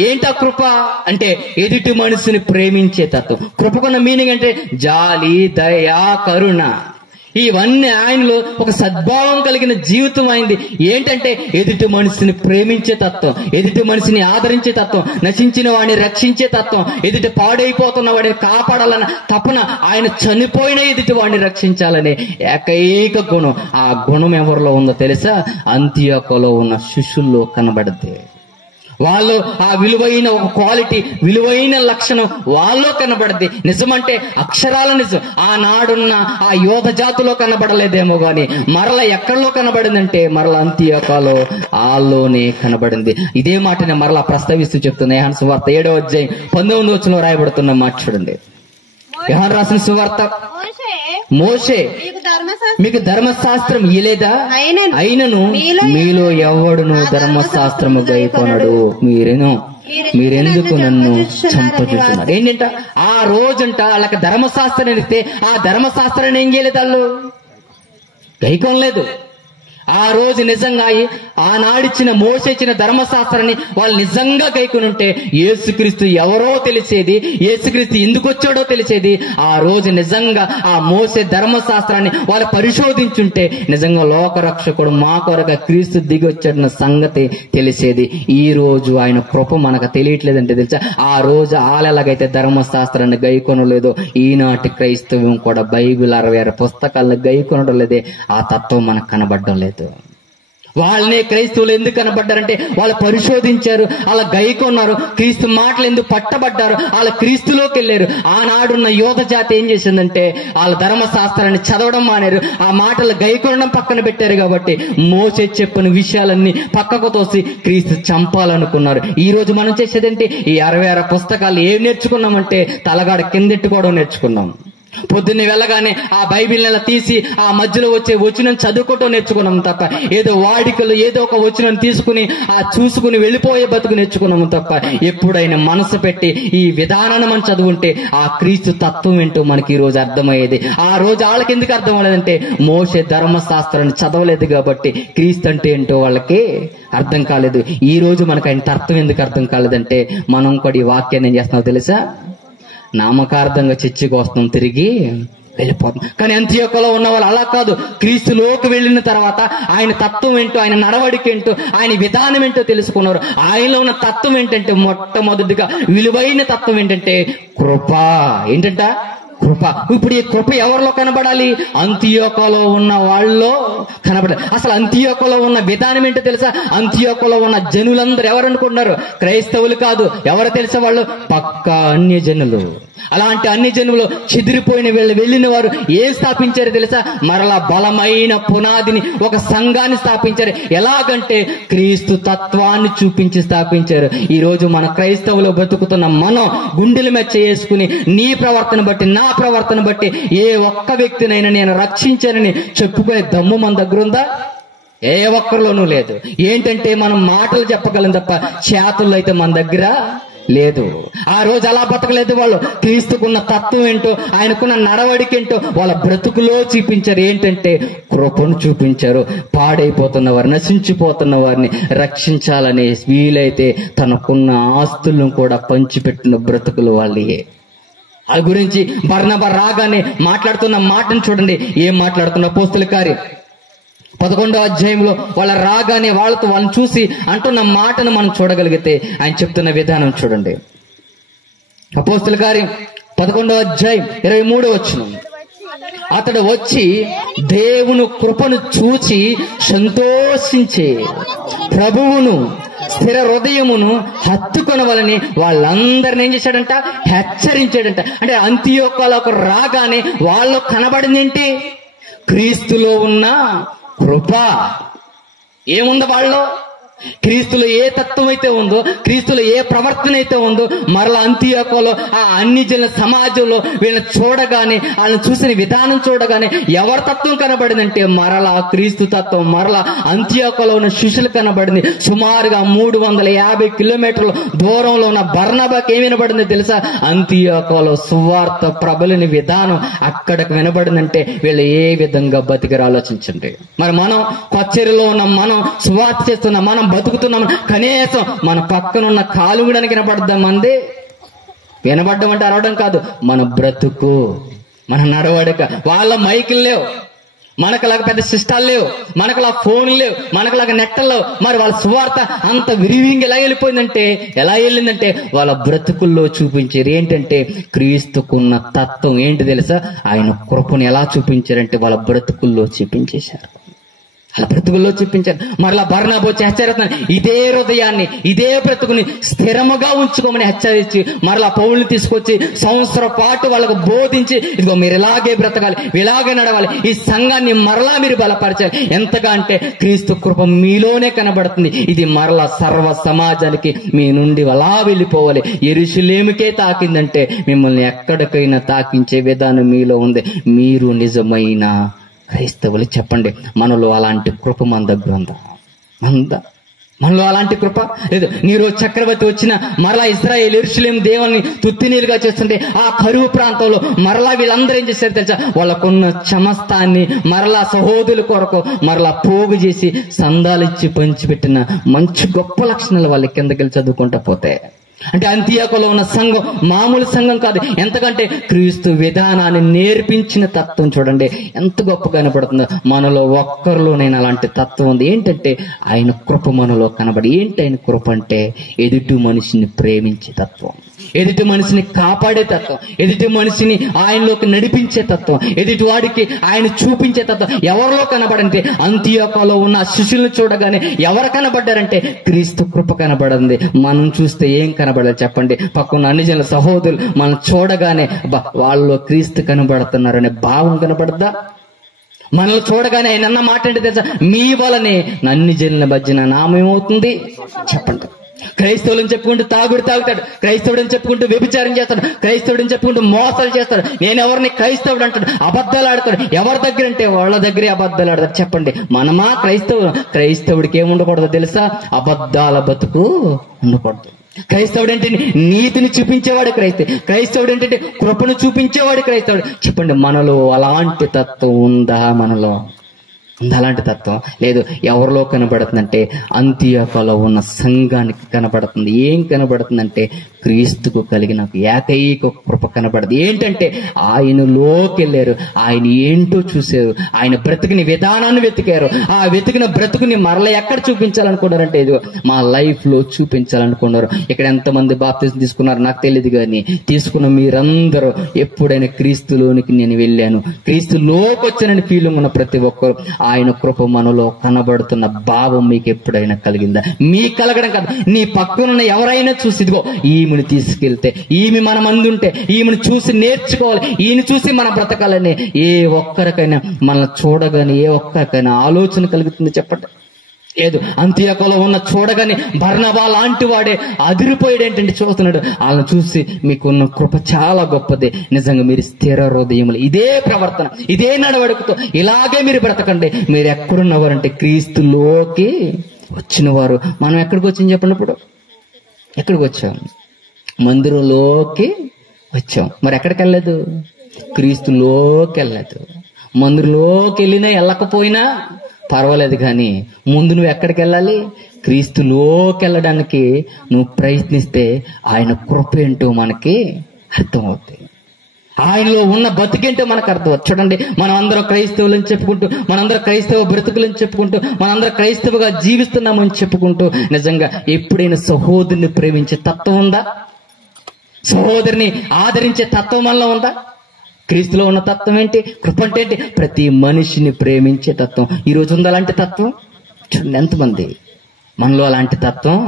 ఏంటా కృప అంటే ఎదుటి మనిషిని ప్రేమించే తత్వం. కృపకున్న మీనింగ్ అంటే జాలి, దయ, కరుణ. ఇవన్నీ ఆయనలో ఒక సద్భావం కలిగిన జీవితం అయింది. ఏంటంటే ఎదుటి మనిషిని ప్రేమించే తత్వం, ఎదుటి మనిషిని ఆదరించే తత్వం, నశించిన వాడిని రక్షించే తత్వం, ఎదుటి పాడైపోతున్న వాడిని కాపాడాలన్న తపన, ఆయన చనిపోయిన ఎదుటి వాడిని రక్షించాలనే ఏకైక గుణం. ఆ గుణం ఎవరిలో ఉందో తెలుసా? అంతియోకలో ఉన్న శిష్యుల్లో కనబడద్ది. వాళ్ళు ఆ విలువైన ఒక క్వాలిటీ, విలువైన లక్షణం వాళ్ళలో కనబడింది. నిజమంటే అక్షరాల నిజం. ఆనాడున్న ఆ యోధ జాతిలో కనబడలేదేమో గాని మరల ఎక్కడలో కనబడిందంటే మరల అంతియోకాలో ఆల్లోనే కనబడింది. ఇదే మాటని మరలా ప్రస్తావిస్తూ చెప్తున్నా. యోహాను సువార్త 7వ అధ్యాయం 19వ వచనంలో రాయబడుతున్న మాట చూడండి. యోహాను రాసిన సువార్త, మోషే మీకు ధర్మశాస్త్రం ఇయలేదా? అయినను మీలో ఎవడును ధర్మశాస్త్రము గైకొనడు. మీరెందుకు నన్ను చంపుతున్నారు? ఏంటంట ఆ రోజంట వాళ్ళకి ధర్మశాస్త్రం ఇస్తే ఆ ధర్మశాస్త్రాన్ని ఏం చేయలేదు, వాళ్ళు గైకొనలేదు. ఆ రోజు నిజంగా ఆనాడిచ్చిన మోషే ఇచ్చిన ధర్మశాస్త్రాన్ని వాళ్ళు నిజంగా గైకొని ఉంటే యేసుక్రీస్తు ఎవరో తెలిసేది, యేసుక్రీస్తు ఎందుకు వచ్చాడో తెలిసేది. ఆ రోజు నిజంగా ఆ మోషే ధర్మశాస్త్రాన్ని వాళ్ళు పరిశోధించుంటే నిజంగా లోకరక్షకుడు మా కొరకు క్రీస్తు దిగి వచ్చాడన్న సంగతి తెలిసేది. ఈ రోజు ఆయన కృప మనకు తెలియట్లేదంటే తెలుసా, ఆ రోజు ఆలెలాగైతే ధర్మశాస్త్రాన్ని గైకొనలేదో ఈనాటి క్రైస్తవం కూడా బైబిల్ 66 పుస్తకాలను గైకొనడం లేదే. ఆ తత్వం మనకు కనబడడం లేదు. వాళ్ళనే క్రైస్తవులు ఎందుకు కనబడ్డారంటే వాళ్ళు పరిశోధించారు, వాళ్ళ గైకొన్నారు, క్రీస్తు మాటలు ఎందుకు పట్టబడ్డారు, వాళ్ళ క్రీస్తులోకి వెళ్ళారు. ఆనాడున్న యోధ జాతి ఏం చేసిందంటే వాళ్ళ ధర్మశాస్త్రాన్ని చదవడం మానేరు, ఆ మాటలు గైకొనడం పక్కన పెట్టారు. కాబట్టి మోసే చెప్పిన విషయాలన్నీ పక్కకు తోసి క్రీస్తు చంపాలనుకున్నారు. ఈ రోజు మనం చేసేదేంటి, ఈ 66 పుస్తకాలు ఏం నేర్చుకున్నామంటే తలగాడ కిందెట్టుకోవడం నేర్చుకున్నాం. పొద్దున్నే వెళ్ళగానే ఆ బైబిల్ నెల తీసి ఆ మధ్యలో వచ్చే వచనం చదువుకోవటం నేర్చుకున్నాము తప్ప, ఏదో వాడికలు ఏదో ఒక వచనం తీసుకుని ఆ చూసుకుని వెళ్ళిపోయే బతుకు నేర్చుకున్నాము తప్ప, ఎప్పుడైనా మనసు పెట్టి ఈ విధానాన్ని మనం చదువుంటే ఆ క్రీస్తు తత్వం ఏంటో మనకి ఈ రోజు అర్థమయ్యేది. ఆ రోజు వాళ్ళకి ఎందుకు అర్థం అవ్వలేదంటే మోషే ధర్మశాస్త్రాన్ని చదవలేదు కాబట్టి క్రీస్తు అంటే ఏంటో వాళ్ళకి అర్థం కాలేదు. ఈ రోజు మనకు ఆయన అర్థం ఎందుకు అర్థం కాలేదంటే మనం కూడా ఈ వాక్యాన్ని ఏం చేస్తున్నామో తెలుసా, నామకార్థంగా చర్చికి వస్తాం, తిరిగి వెళ్ళిపోతాం. కానీ అంత్యోకలో ఉన్న వాళ్ళు అలా కాదు. క్రీస్తులోకి వెళ్ళిన తర్వాత ఆయన తత్వం ఏంటో, ఆయన నడవడిక ఏంటో, ఆయన విధానం ఏంటో తెలుసుకున్నారు. ఆయనలో ఉన్న తత్వం ఏంటంటే మొట్టమొదటిగా విలువైన తత్వం ఏంటంటే కృప. ఏంటంట కృప. ఇప్పుడు ఈ కృప ఎవరిలో కనబడాలి, అంతియోకలో ఉన్న వాళ్ళలో కనబడాలి. అసలు అంతియోకలో ఉన్న విధానం ఏంటో తెలుసా, అంతియోకలో ఉన్న జనులందరూ ఎవరు అనుకుంటున్నారు, క్రైస్తవులు కాదు. ఎవరు తెలుసా, వాళ్ళు పక్కా అన్య జనులు. అలాంటి అన్ని జనులు చెదిరిపోయిన వెళ్ళిన వారు ఏం స్థాపించారు తెలుసా, మరలా బలమైన పునాదిని, ఒక సంఘాన్ని స్థాపించారు. ఎలాగంటే క్రీస్తు తత్వాన్ని చూపించి స్థాపించారు. ఈ రోజు మన క్రైస్తవులు బతుకుతున్న మనం గుండెల మెచ్చ చేసుకుని నీ ప్రవర్తన బట్టి నా ప్రవర్తన బట్టి ఏ ఒక్క వ్యక్తినైనా నేను రక్షించానని చెప్పుకునే దమ్ము మన దగ్గర ఉందా? ఏ ఒక్కరిలోనూ లేదు. ఏంటంటే మనం మాటలు చెప్పగలం తప్ప చేతుల్లో అయితే మన దగ్గర లేదు. ఆ రోజు అలా బతకలేదు వాళ్ళు. క్రీస్తుకున్న తత్వం ఏంటో, ఆయనకున్న నడవడిక ఏంటో వాళ్ళ బ్రతుకులో చూపించారు. ఏంటంటే కృపను చూపించారు. పాడైపోతున్న వారిని, నశించిపోతున్న వారిని రక్షించాలని వీలైతే తనకున్న ఆస్తులను కూడా పంచిపెట్టిన బ్రతుకులు వాళ్ళే. ఆ గురించి బర్నబా రాగానే మాట్లాడుతున్న మాటను చూడండి. ఏం మాట్లాడుతున్న అపోస్తలుల కార్యం 11వ అధ్యాయంలో వాళ్ళ రాగానే వాళ్ళని చూసి అంటున్న మాటను మనం చూడగలిగితే ఆయన చెప్తున్న విధానం చూడండి. అపోస్తలుల కార్యం 11వ అధ్యాయం 23వ వచనం. అతడు వచ్చి దేవుని కృపను చూచి సంతోషించే ప్రభువును స్థిర హృదయమును హత్తుకొనవలని వాళ్ళందరిని ఏం చేశాడంట, హెచ్చరించాడంట. అంటే అంతియోకలకు రాగానే వాళ్ళు కనబడింది ఏంటి, క్రీస్తులో ఉన్న కృప. ఏముంది వాళ్ళలో, క్రీస్తులో ఏ తత్వం అయితే ఉందో, క్రీస్తులో ఏ ప్రవర్తన అయితే ఉందో, మరలా అంతియోకలో ఆ అన్ని జనుల సమాజంలో వీళ్ళని చూడగానే, వాళ్ళని చూసిన విధానం చూడగానే ఎవరి తత్వం కనబడిందంటే మరలా క్రీస్తు తత్వం. మరలా అంతియోకలో ఉన్న శిష్యులు కనబడింది. సుమారుగా 350 కిలోమీటర్ల దూరంలో ఉన్న బర్నబాకి ఏం వినబడింది తెలుసా, అంతియోకలో సువార్త ప్రబలిన విధానం అక్కడికి వినబడిందంటే వీళ్ళు ఏ విధంగా బతికరు ఆలోచించండి. మరి మనం కొచ్చేరిలో ఉన్న మనం సువార్త చేస్తున్న మనం బతుకుతున్నాం, కనీసం మన పక్కనున్న కాలుగుడానికి వినపడద్దాం. మంది వినబడ్డం అంటే అరవడం కాదు, మన బ్రతుకు, మన నడవడిక. వాళ్ళ మైకులు లేవు, మనకులాగా పెద్ద సిస్టాలు లేవు, మనకులా ఫోన్లు లేవు, మనకులాగా నెట్టలు లేవు. మరి వాళ్ళ సువార్త అంత విరివింగి ఎలా వెళ్ళిందంటే వాళ్ళ బ్రతుకుల్లో చూపించారు. ఏంటంటే క్రీస్తుకున్న తత్వం ఏంటి తెలుసా, ఆయన కృపను ఎలా చూపించారంటే వాళ్ళ బ్రతుకుల్లో చూపించేశారు. అలా బ్రతుకుల్లో చూపించాను. మరలా బర్నబా హెచ్చరిస్తున్నాను, ఇదే హృదయాన్ని, ఇదే బ్రతుకుని స్థిరముగా ఉంచుకోమని హెచ్చరించి మరలా పౌలుని తీసుకొచ్చి సంవత్సరం పాటు వాళ్ళకు బోధించి, ఇదిగో మీరు ఇలాగే బ్రతకాలి, ఇలాగే నడవాలి, ఈ సంఘాన్ని మరలా మీరు బలపరచాలి. ఎంతగా అంటే క్రీస్తు కృప మీలోనే కనబడుతుంది. ఇది మరలా సర్వ సమాజానికి మీ నుండి అలా వెళ్ళిపోవాలి. యెరూషలేముకే తాకిందంటే మిమ్మల్ని ఎక్కడికైనా తాకించే విధానం మీలో ఉంది. మీరు నిజమైన క్రైస్తవులు. చెప్పండి, మనలో అలాంటి కృప మన దగ్గర ఉందా? మనలో అలాంటి కృప లేదు. నీరో చక్రవర్తి వచ్చిన మరలా ఇశ్రాయేలు యెరూషలేము దేవుని తుత్తినీరుగా చేస్తుంటే ఆ కరువు ప్రాంతంలో మరలా వీళ్ళందరూ ఏం చేశారు తెలుసా? వాళ్ళకున్న సమస్తాన్ని మరలా సహోదరుల కొరకు మరలా పోగు చేసి సందాలిచ్చి పంచిపెట్టిన మంచి గొప్ప లక్షణాలు వాళ్ళ కిందకెళ్ళి చదువుకుంటా పోతే, అంటే అంతియోకులో ఉన్న సంఘం మామూలు సంఘం కాదు. ఎంతకంటే క్రీస్తు విధానాన్ని నేర్పించిన తత్వం చూడండి ఎంత గొప్పగా కనపడుతుందో. మనలో ఒక్కరిలో నేను అలాంటి తత్వం ఉంది. ఏంటంటే ఆయన కృప మనలో కనబడి. ఏంటి ఆయన కృప అంటే? ఎదుటి మనిషిని ప్రేమించే తత్వం, ఎదుటి మనిషిని కాపాడే తత్వం, ఎదుటి మనిషిని ఆయనలోకి నడిపించే తత్వం, ఎదుటి వాడికి ఆయన చూపించే తత్వం. ఎవరిలో కనబడంటే అంతియోకులో ఉన్న శిష్యులను చూడగానే ఎవరు కనబడ్డారంటే క్రీస్తు కృప కనబడింది. మనం చూస్తే ఏం కనబడాలి చెప్పండి? పక్కన అన్ని జనుల సహోదరులు మనం చూడగానే వాళ్ళలో క్రీస్తు కనబడుతున్నారనే భావం కనబడద్దా? మనల్ని చూడగానే ఆయన అన్న మాట ఏంటి తెలుసా? మీ వలనే అన్ని జనుల మధ్యన నామేమవుతుంది చెప్పండి. క్రైస్తవులని చెప్పుకుంటూ తాగుతాడు, క్రైస్తవుడని చెప్పుకుంటూ వ్యభిచారం చేస్తాడు, క్రైస్తవుడని చెప్పుకుంటూ మోసాలు చేస్తాడు. నేనెవరిని క్రైస్తవుడు అంటాడు, అబద్ధాలు ఆడతాడు. ఎవరి దగ్గర అంటే వాళ్ళ దగ్గరే అబద్ధాలు ఆడతాడు. చెప్పండి, మనమా క్రైస్తవుడికి ఏముండకూడదు తెలుసా? అబద్ధాల బతుకు ఉండకూడదు. క్రైస్తవుడు అంటే నీతిని చూపించేవాడు క్రైస్తవుడు అంటే కృపను చూపించేవాడు క్రైస్తవుడు. చెప్పండి, మనలో అలాంటి తత్వం ఉందా? మనలో అలాంటి తత్వం లేదు. ఎవరిలో కనబడుతుందంటే అంతియోకులో ఉన్న సంఘానికి కనబడుతుంది. ఏం కనబడుతుందంటే క్రీస్తుకు కలిగిన ఏకైక కృప కనబడుతుంది. ఏంటంటే ఆయనలోకి వెళ్ళారు, ఆయన ఏంటో చూశారు, ఆయన బ్రతికిన విధానాన్ని వెతికారు. ఆ వెతికిన బ్రతుకుని మరల ఎక్కడ చూపించాలనుకున్నారంటే ఇది మా లైఫ్ లో చూపించాలనుకున్నారు. ఇక్కడ ఎంతమంది బాప్తిజం తీసుకున్నారు నాకు తెలియదు, కానీ తీసుకున్న మీరందరూ ఎప్పుడైనా క్రీస్తులోనికి నేను వెళ్ళాను, క్రీస్తులోకి వచ్చానని ఫీలింగ్ ఉన్న ప్రతి ఒక్కరు ఆయన కృప మనలో కనబడుతున్న భావం మీకు ఎప్పుడైనా కలిగిందా? మీకు కలగడం కాదు, నీ పక్కనున్న ఎవరైనా చూసి ఇదిగో ఈమెను తీసుకెళ్తే, ఈమె మన మంది ఉంటే ఈమెను చూసి నేర్చుకోవాలి, ఈయన చూసి మన బ్రతకాలని ఏ ఒక్కరికైనా మనల్ని చూడగానే ఏ ఒక్కరికైనా ఆలోచన కలుగుతుంది చెప్పండి? లేదు. అంతియోకులో ఉన్న చూడగానే బర్నబా లాంటి వాడే అదిరిపోయాడు. ఏంటంటే చూస్తున్నాడు, వాళ్ళని చూసి మీకున్న కృప చాలా గొప్పది, నిజంగా మీరు స్థిర హృదయములు, ఇదే ప్రవర్తన, ఇదే నడవడికతో ఇలాగే మీరు బ్రతకండి. మీరు ఎక్కడున్నవారంటే క్రీస్తులోకి వచ్చిన వారు. మనం ఎక్కడికి వచ్చాం చెప్పండి? ఇప్పుడు ఎక్కడికి వచ్చాం? మందిరంలోకి వచ్చాం. మరి ఎక్కడికి వెళ్ళలేదు? క్రీస్తులోకి వెళ్ళలేదు. మందిరంలోకి వెళ్ళినా వెళ్ళకపోయినా పర్వాలేదు, కానీ ముందు నువ్వు ఎక్కడికి వెళ్ళాలి? క్రీస్తులోకి వెళ్ళడానికి నువ్వు ప్రయత్నిస్తే ఆయన కృప ఏంటో మనకి అర్థమవుతాయి. ఆయనలో ఉన్న బతికేంటో మనకు అర్థమవుతుంది. చూడండి, మనం అందరం క్రైస్తవులని చెప్పుకుంటూ, మనందరం క్రైస్తవ బ్రతుకులని చెప్పుకుంటూ, మనందరం క్రైస్తవుగా జీవిస్తున్నామని చెప్పుకుంటూ, నిజంగా ఎప్పుడైనా సహోదరుని ప్రేమించే తత్వం ఉందా? సహోదరిని ఆదరించే తత్వం మనలో ఉందా? క్రీస్తులో ఉన్న తత్వం ఏంటి? కృప అంటే ఏంటి? ప్రతి మనిషిని ప్రేమించే తత్వం. ఈ రోజు ఉందా అలాంటి తత్వం? చూడండి ఎంతమంది మనలో అలాంటి తత్వం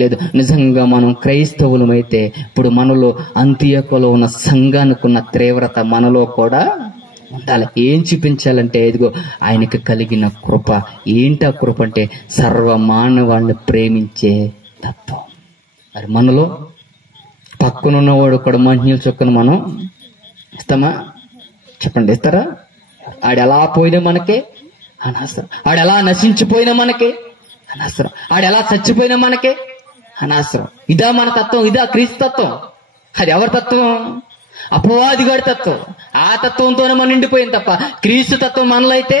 లేదు. నిజంగా మనం క్రైస్తవులమైతే ఇప్పుడు మనలో అంతియోకులో ఉన్న సంఘానికి ఉన్న తీవ్రత మనలో కూడా ఉండాలి. ఏం చూపించాలంటే ఇదిగో ఆయనకి కలిగిన కృప. ఏంటి ఆ కృప అంటే? సర్వ మానవాళ్ళని ప్రేమించే తత్వం. మరి మనలో పక్కనున్నవాడు కూడా మంచినీళ్ళ చొక్కను మనం ఇస్తామా చెప్పండి? ఇస్తారా? ఆడెలా పోయినా మనకే అనవసరం, ఆడెలా నశించిపోయినా మనకే అనవసరం, ఆడెలా చచ్చిపోయినా మనకే అనవసరం. ఇదా మన తత్వం? ఇదా క్రీస్తు తత్వం? అది ఎవరి తత్వం? అపవాదిగాడి తత్వం. ఆ తత్వంతోనే మనం నిండిపోయింది తప్ప క్రీస్తు తత్వం మనలో అయితే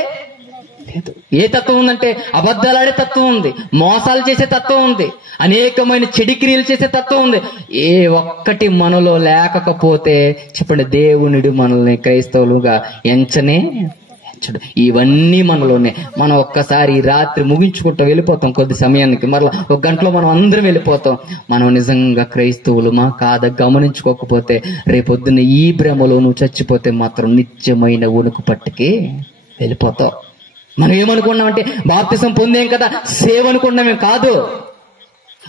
లేదు. ఏ తత్వం ఉందంటే అబద్ధాలాడే తత్వం ఉంది, మోసాలు చేసే తత్వం ఉంది, అనేకమైన చెడు క్రియలు చేసే తత్వం ఉంది. ఏ ఒక్కటి మనలో లేకపోతే చెప్పండి, దేవునుడు మనల్ని క్రైస్తవులుగా ఎంచనే ఎంచడు. ఇవన్నీ మనలోనే. మనం ఒక్కసారి రాత్రి ముగించుకుంటాం, వెళ్ళిపోతాం. కొద్ది సమయానికి మరలా ఒక గంటలో మనం అందరం వెళ్ళిపోతాం. మనం నిజంగా క్రైస్తవులమా కాదా గమనించుకోకపోతే రేపొద్దున ఈ భ్రమలో నువ్వు చచ్చిపోతే మాత్రం నిత్యమైన ఉనికి పట్టుకి వెళ్ళిపోతావు. మనం ఏమనుకున్నామంటే బాప్తిసం పొందేం కదా సేవ అనుకున్నామేం కాదు.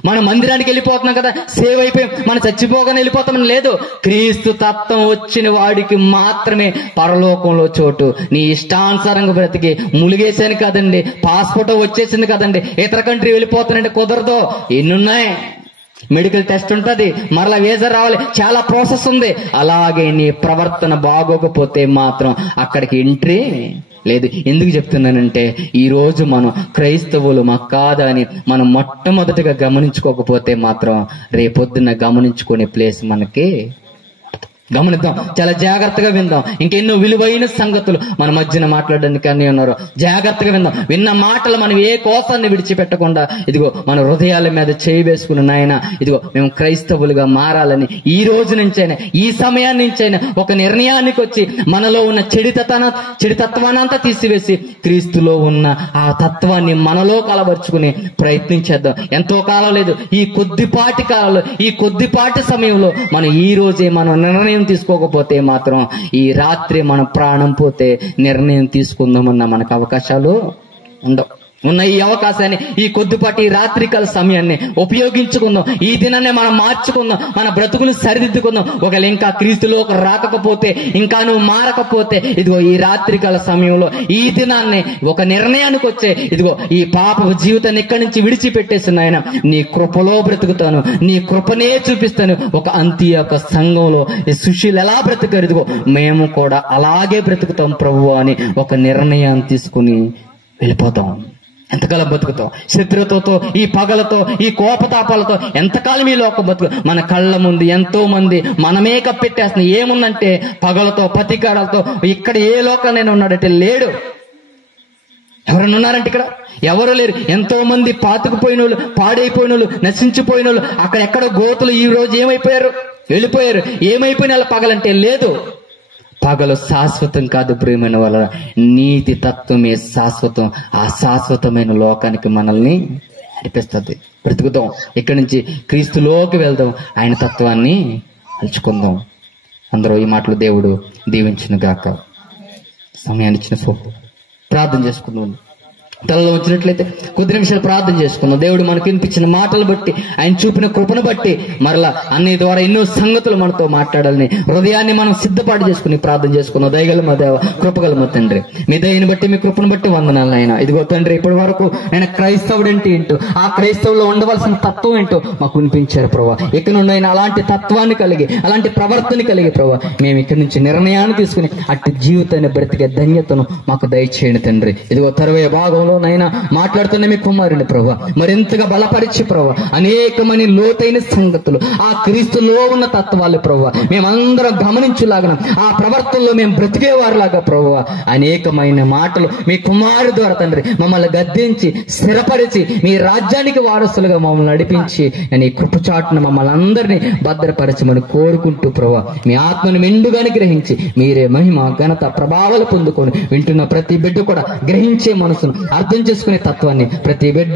మనం మందిరానికి వెళ్ళిపోతున్నాం కదా సేవ అయిపోయి మనం చచ్చిపోగానే వెళ్ళిపోతామని లేదు. క్రీస్తు తత్వం వచ్చిన వాడికి మాత్రమే పరలోకంలో చోటు. నీ ఇష్టానుసారంగా బ్రతికి ములిగేసాను కదండి, పాస్పోర్ట్ వచ్చేసింది కదండి, ఇతర కంట్రీ వెళ్ళిపోతానంటే కుదరదు. ఎన్నున్నాయి, మెడికల్ టెస్ట్ ఉంటుంది, మరలా వీసా రావాలి, చాలా ప్రాసెస్ ఉంది. అలాగే నీ ప్రవర్తన బాగోకపోతే మాత్రం అక్కడికి ఎంట్రీ లేదు. ఎందుకు చెప్తున్నానంటే ఈ రోజు మనం క్రైస్తవులు మాకు కాదా అని మనం మొట్టమొదటిగా గమనించుకోకపోతే మాత్రం రేపొద్దున గమనించుకునే ప్లేస్ మనకి. గమనిద్దాం, చాలా జాగ్రత్తగా విందాం. ఇంకెన్నో విలువైన సంగతులు మన మధ్యన మాట్లాడడానికి అన్నీ ఉన్నారు. జాగ్రత్తగా విందాం. విన్న మాటలు మనం ఏ కోసాన్ని విడిచిపెట్టకుండా ఇదిగో మన హృదయాల మీద చేయి వేసుకున్న నాయన, ఇదిగో మేము క్రైస్తవులుగా మారాలని ఈ రోజు నుంచైనా, ఈ సమయాన్ని నుంచైనా ఒక నిర్ణయానికి వచ్చి మనలో ఉన్న చెడుతత్వాన్ని అంతా తీసివేసి క్రీస్తులో ఉన్న ఆ తత్వాన్ని మనలో కలబరుచుకుని ప్రయత్నించేద్దాం. ఎంతో కాలం లేదు, ఈ కొద్దిపాటి కాలంలో, ఈ కొద్దిపాటి సమయంలో మనం ఈ రోజే మనం నిర్ణయం తీసుకోకపోతే మాత్రం ఈ రాత్రి మన ప్రాణం పోతే నిర్ణయం తీసుకుందామన్న మనకు అవకాశాలు ఉండవు. ఉన్న ఈ అవకాశాన్ని, ఈ కొద్దిపాటి రాత్రికాల సమయాన్ని ఉపయోగించుకుందాం. ఈ దినాన్ని మనం మార్చుకుందాం, మన బ్రతుకులు సరిదిద్దుకుందాం. ఒకవేళ ఇంకా క్రీస్తులో రాకపోతే, ఇంకా నువ్వు మారకపోతే, ఇదిగో ఈ రాత్రికాల సమయంలో ఈ దినాన్ని ఒక నిర్ణయానికి వచ్చే, ఇదిగో ఈ పాప జీవితాన్ని ఇక్కడి నుంచి విడిచిపెట్టేసిన ఆయన నీ కృపలో బ్రతుకుతాను, నీ కృపనే చూపిస్తాను. ఒక అంత్యొక సంఘంలో ఈ శిష్యులు ఎలా బ్రతికారు, ఇదిగో మేము కూడా అలాగే బ్రతుకుతాం ప్రభువా అని ఒక నిర్ణయాన్ని తీసుకుని వెళ్ళిపోతాం. ఎంతకాలం బతుకుతాం? శత్రుత్వంతో, ఈ పగలతో, ఈ కోపతాపాలతో ఎంతకాలం ఈ లోక బతుకు? మన కళ్ళ ముందు ఎంతో మంది మనమే కప్పెట్టేస్తున్నాం. ఏముందంటే పగలతో, పతికాడలతో. ఇక్కడ ఏ లోకాలైనా ఉన్నాడంటే లేడు. ఎవరైనా ఉన్నారంటే ఇక్కడ ఎవరు లేరు. ఎంతో మంది పాతుకుపోయిన వాళ్ళు, పాడైపోయిన వాళ్ళు, నశించిపోయిన వాళ్ళు, అక్కడెక్కడో గోతులు ఈ రోజు ఏమైపోయారు, వెళ్ళిపోయారు. ఏమైపోయిన వాళ్ళ పగలంటే లేదు. పగలు శాశ్వతం కాదు ప్రియమైన వాళ్ళ, నీతి తత్వమే శాశ్వతం. ఆ శాశ్వతమైన లోకానికి మనల్ని నడిపిస్తుంది. బ్రతుకుతాం. ఇక్కడి నుంచి క్రీస్తులోకి వెళ్దాం, ఆయన తత్వాన్ని అలుచుకుందాం. అందరూ ఈ మాటలు దేవుడు దీవించును గాక. సమయాన్ని ఇచ్చిన ప్రార్థన చేసుకుందాం. తలలో వచ్చినట్లయితే కొద్ది నిమిషాలు ప్రార్థన చేసుకుందాం. దేవుడు మనకు వినిపించిన మాటలు బట్టి, ఆయన చూపిన కృపను బట్టి మరలా అన్నయ్య ద్వారా ఎన్నో సంగతులు మనతో మాట్లాడాలని హృదయాన్ని మనం సిద్ధపాటు చేసుకుని ప్రార్థన చేసుకుందాం. దయగల మా దేవ, కృపగల మా తండ్రి, మీ దయని బట్టి, మీ కృపను బట్టి వందనాలు ఆయన. ఇదిగో తండ్రి, ఇప్పటి వరకు ఆయన క్రైస్తవుడు అంటే ఏంటో, ఆ క్రైస్తవులో ఉండవలసిన తత్వం ఏంటో మాకు వినిపించారు ప్రభా. ఇక్కడ నుండి ఆయన అలాంటి తత్వాన్ని కలిగి, అలాంటి ప్రవర్తన కలిగి ప్రభా, మేము ఇక్కడి నుంచి నిర్ణయాన్ని తీసుకుని అట్టి జీవితాన్ని బ్రతికే ధన్యతను మాకు దయచేయండి తండ్రి. ఇదిగో తర్వే భాగంలో నైనా మాట్లాడుతున్న మీ కుమారుని ప్రభా మరింతగా బలపరిచి ప్రభా అనేకమైన లోతైన సంగతులు, ఆ క్రీస్తులో ఉన్న తత్వాలు ప్రభా మేమందరం గమనించులాగా, ఆ ప్రవర్తనలో మేము బ్రతికేవారిలాగా ప్రభా అనేకమైన మాటలు మీ కుమారు ద్వారా తండ్రి మమ్మల్ని గద్దించి స్థిరపరిచి మీ రాజ్యానికి వారసులుగా మమ్మల్ని నడిపించి నీ కృపచాటును మమ్మల్ని అందరినీ భద్రపరచమని కోరుకుంటూ ప్రభా మీ ఆత్మను మెండుగాని గ్రహించి మీరే మహిమ ఘనత ప్రభావాలు పొందుకొని వింటున్న ప్రతి బిడ్డ కూడా గ్రహించే మనసును, అర్థం చేసుకునే తత్వాన్ని ప్రతి బిడ్డ